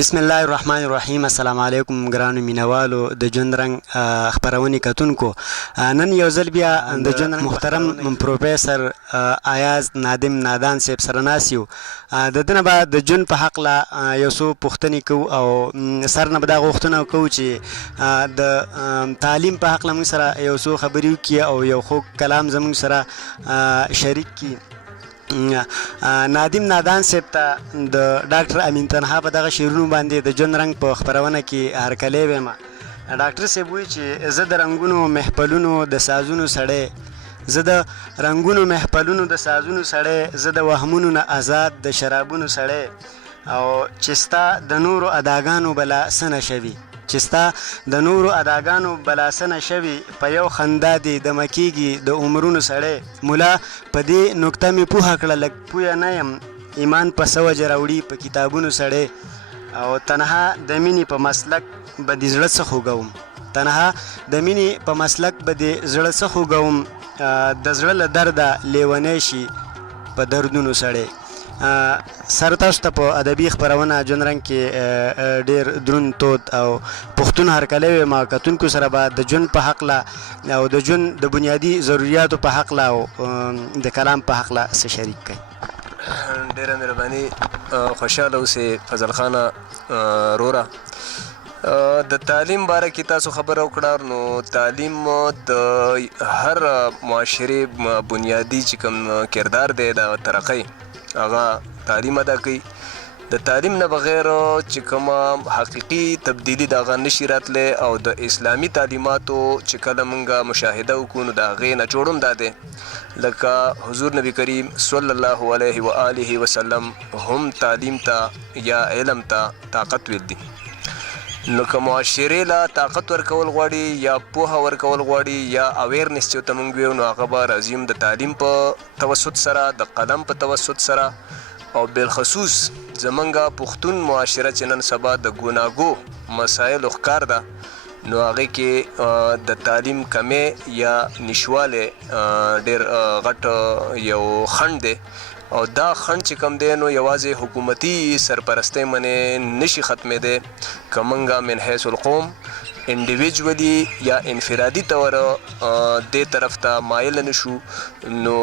بسم الله الرحمن الرحیم. السلام علیکم ګرانو مینوالو د ژوند رنګ خپرونې کتونکو. نن یو ځل بیا د ژوند رنګ محترم پروفیسر ایاز نادم نادان صاحب سره ناست یو. د ده نه به د ژوند په هکله یو څو پوښتنې کوو او سر نه به دا غوښتنه کوو چې د تعلیم په هکله موږ سره یو څو خبرې وکړي او یو خوږ کلام زموږ سره شریک کړي. نادم نادان صاحب ته د ډاکټر امین تنها په دغه شعرونو باندې د ژوند رنګ په خپرونه کې هرکلی ویم. ډاکټر صاحب وایي چې زه د رنګونو محفلونو د سازونو سړی، زه د رنګونو محفلونو د سازونو سړی، زه د وهمونو نه آزاد د شرابونو سړی، او چې ستا د نورو اداګانو بلا څه نه شوي، چې ستا د نورو اداګانو بلا څه نه شوي، په یو خندا دې دمه کېږي د عمرونو سړی. مولا په دې نکته مې پوهه کړه لږ پویه نه یم، ایمان په څه وجه راوړي په کتابونو سړی. او تنها د مینې په مسلک به دې زړه څه خوږوم، تنها د مینې په مسلک به دې زړه څه خوږوم، د زړه له درده لیونی شي په دردونو سړی. سر تاسو ته په ادبي خپرونه ژوند رنګ کې ډېر دروند تود او پښتون هرکلی ویم. کتونکو سره به د ژوند په هکله او د ژوند د بنیادي ضروریاتو په هکله او د کلام په هکله څه شریک کړئ. ډېره مهرباني. خوشحاله اوسئ فضل خانه روره. د تعلیم باره کې تاسو خبره وکړه، نو تعلیم د هر معاشرې بنیادي چې کوم کردار دی د ترقۍ هغه تعلیم ادا کوي. د تعلیم نه بغیر چې کومه حقیقي تبدیلی د هغه نشي راتلی، او د اسلامي تعلیماتو چې کله موږ مشاهده وکړو نو د هغې نچوړ هم دا دی لکه حضور نبی کریم صلی الله علیه و آله وسلم هم تعلیم ته یا علم ته طاقت ویل دي. نو که معاشرې له طاقت ورکول غواړي یا پوهه ورکول غواړي یا اویرنس چې ورته موږ ویو، نو هغه به راځي هم د تعلیم په توسط سره، د قلم په توسط سره، او بالخصوص زمونږ پښتون معاشره چې نن سبا د ګوناګو مسایلو ښکار ده، نو هغې کې د تعلیم کمې یا نشوالی ډېر غټ یو خنډ دی. او دا خنډ چې کوم دی نو یوازې حکومتي سرپرستۍ منې نشي ختمېدی. که موږ من حیث القوم انډیویجولي یا انفرادي طور دې طرف ته مایل نه شو، نو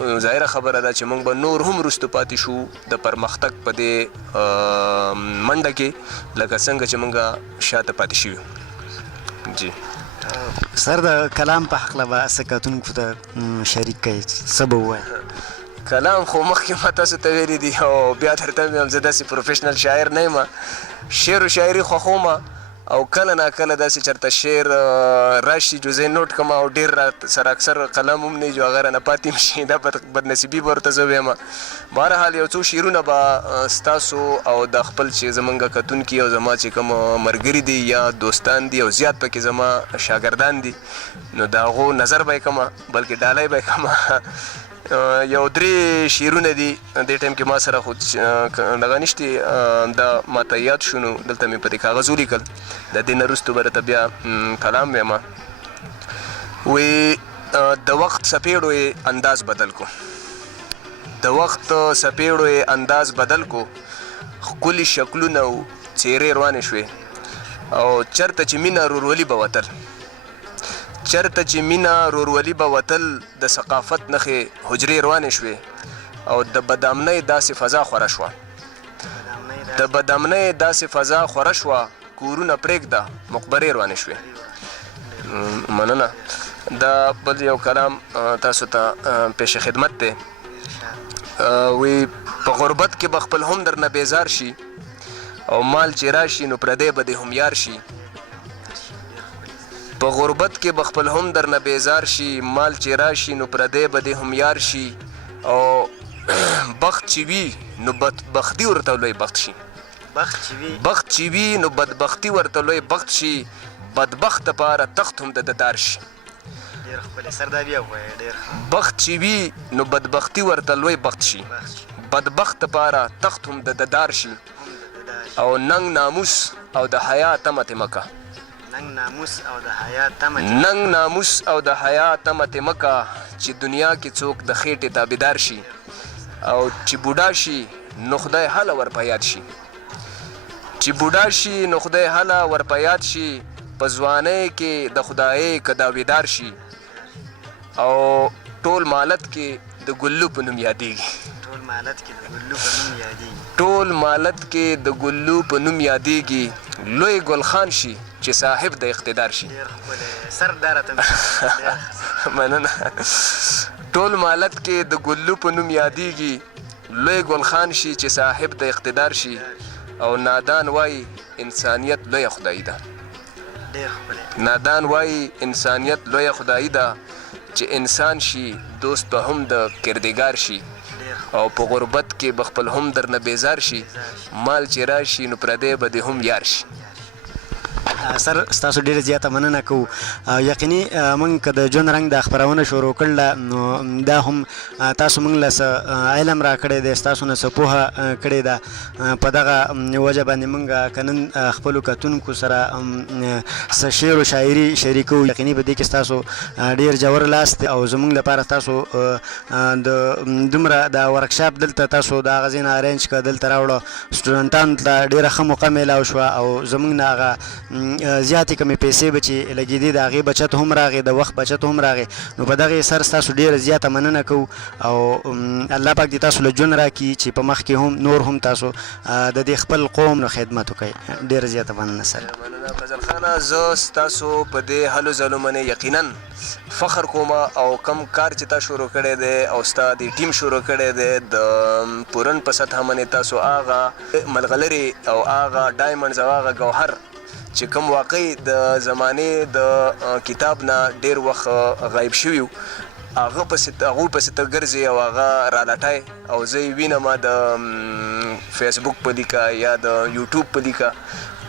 ظاهره خبره ده چې موږ به نور هم وروستو پاتې شو د پرمختګ په دې منډه کې لکه څنګه چې موږ شاته پاتې شوي. جی سر د کلام په هکله به څه کتونکو ته شریک کړئ، څه به ووایئ؟ کلام خو مخکې ما تاسو ته ویلی دي، او بیا درته ویم زه داسې پروفیشنل شاعر نه یم. شعر و شاعري خوښوم، او کله ناکله داسې چېرته شعر راشي جو زه نوټ کړم، او ډېر سره اکثر قلم هم نه جو هغه رانه پاتې هم شي، دا بدنصیبي به ورته زه ویم. بهرحال یو څو شعرونه به ستاسو او د خپل چې زمونږ کتونکي او زما چې کوم ملګري دي یا دوستان دي او زیات پکې زما شاګردان دي، نو د هغو نظر به یې کړمه، بلکې ډالۍ به یې کړمه. یو درې شعرونه دي دې ټایم کې ما سره خو دغه نشتې، دا ماته یاد شو نو دلته مې په دې کاغذ ولیکل. د دې نه وروستو به راته بیا کلام ویم. وی د وخت څپېړو یې انداز بدل کو، د وخت څپېړو یې انداز بدل کو، ښکلي شکلونه و څېرې روانې شوې، او چېرته چې مینه رورولي به وتل، چرته چې مینا رورولي به وتل، د ثقافت نښې حجرې روانې شوې، او د بدامنۍ داسې فضا خوره شوه، د بدامنۍ داسې فضا خوره شوه، کورونه پرېږده مقبرې روانې شوې. مننه. دا بل یو کلام تاسو ته پیش خدمت دی. وی په غربت کې به خپل هم درنه بیزار شي، او مال چې راشي نو پردی به دې هم یار شي. په غربت کې به خپل هم درنه بیزار شي، مال چې راشي نو پردی به دې هم یار شي، او بخت چې وي نو بدبختي ورته لوی بخت شي، بخت چې وي نو بدبختي ورته لوی بخت شي، بدبخت دپاره تخت هم د ددار شي. بخت چې وي نو بدبختي ورته لوی بخت شي، بدبخت دپاره تخت هم د ددار شي، او ننګ ناموس او د حیا تمه تې مکه، ننګ ناموس او د حیا تمه تې مکه، چې دنیا کې څوک د خېټې تابعدار شي، او چې بوډا شي نو خدای هله ور په یاد شي، چې چې بوډا شي نو خدای هله ورپه یاد شي په ځوانۍ کې د خدایۍ که داویدار شي او ټول مالت کې د ګلو په نوم یادېږي ټول مالت کې د ګلو په نوم یادېږي لوی ګلخان شي چې صاحب د اقتدار شي مننه ټول مالت کې د ګلو په نوم یادېږي لوی ګلخان شي چې صاحب د اقتدار شي او نادان وایي انسانیت لویه خدایي ده نادان وایي انسانیت لویه خدایي ده چې انسان شي دوست به هم د کردګار شي او په غربت کې به خپل هم درنه بیزار شي مال چې راشي نو پردی به دې هم یار شي سر ستاسو ډیره زیاته مننه کوو یقیني موږ که د ژوند رنګ د خپرونه شروع کړله نو دا هم تاسو موږ له څه علم راکړی دی ستاسو نه څه پوهه کړې ده په دغه وجه باندې موږ که نن خپلو کتونکو سره څه شعر و شاعري شریکوو یقیني په دې کې ستاسو ډېر ژور لاس دی او زموږ لپاره تاسو د دومره د ورکشاپ دلته تاسو د هغه ځای نه ارینج کړه دلته راوړه سټوډنټانو ته ډېره ښه موقع میلاو شوه او زموږ نه هغه زیاتې کمې پیسې به چې لګېدې د هغې بچت هم راغې د وخت بچت هم راغې نو په دغې سر ستاسو ډېره زیاته مننه کوو او الله پاک دې تاسو له ژوند راکړي چې په مخ کې هم نور هم تاسو د دې خپل قوم نو خدمت وکړئ ډېره زیاته مننه سر مننه فضل خانه زه ستاسو په دې هلو ځلو منې یقینا فخر کوم او کم کار چې تا شروع کړی دی او ستا د ټیم شروع کړی دی د پورن په سطحه منې تاسو هغه ملغلرې او هغه ډایمنډز او هغه ګوهر چې کوم واقعي د زمانې د کتاب نه ډېر وخت غایب شوي هغه پسې ته ګرځې او هغه رالټای او زه یې وینم د فیسبوک په لیکه یا د یوټیوب په لیکه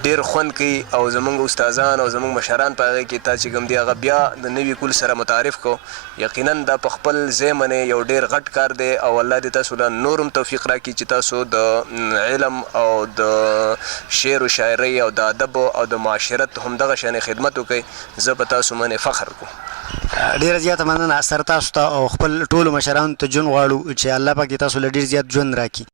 ډېر خوند کوي او زموږ استادان او زموږ مشران په هغې کې تا چې کوم دی هغه بیا د نوي کول سره متعارف کو یقینا دا په خپل ځای منې یو ډېر غټ کار دی او الله دې تاسو له نور هم توفیق راکړي چې تاسو د علم او د شعر و شاعرۍ او د ادب او د معاشرت همدغه شانې خدمت وکړئ زه په تاسو منې فخر کوم ډیره زیاته مننه سر تاسو ته او خپل ټولو مشرانو ته ژوند غواړو چې الله پاک دې تاسو له ډېر زیات ژوند راکړي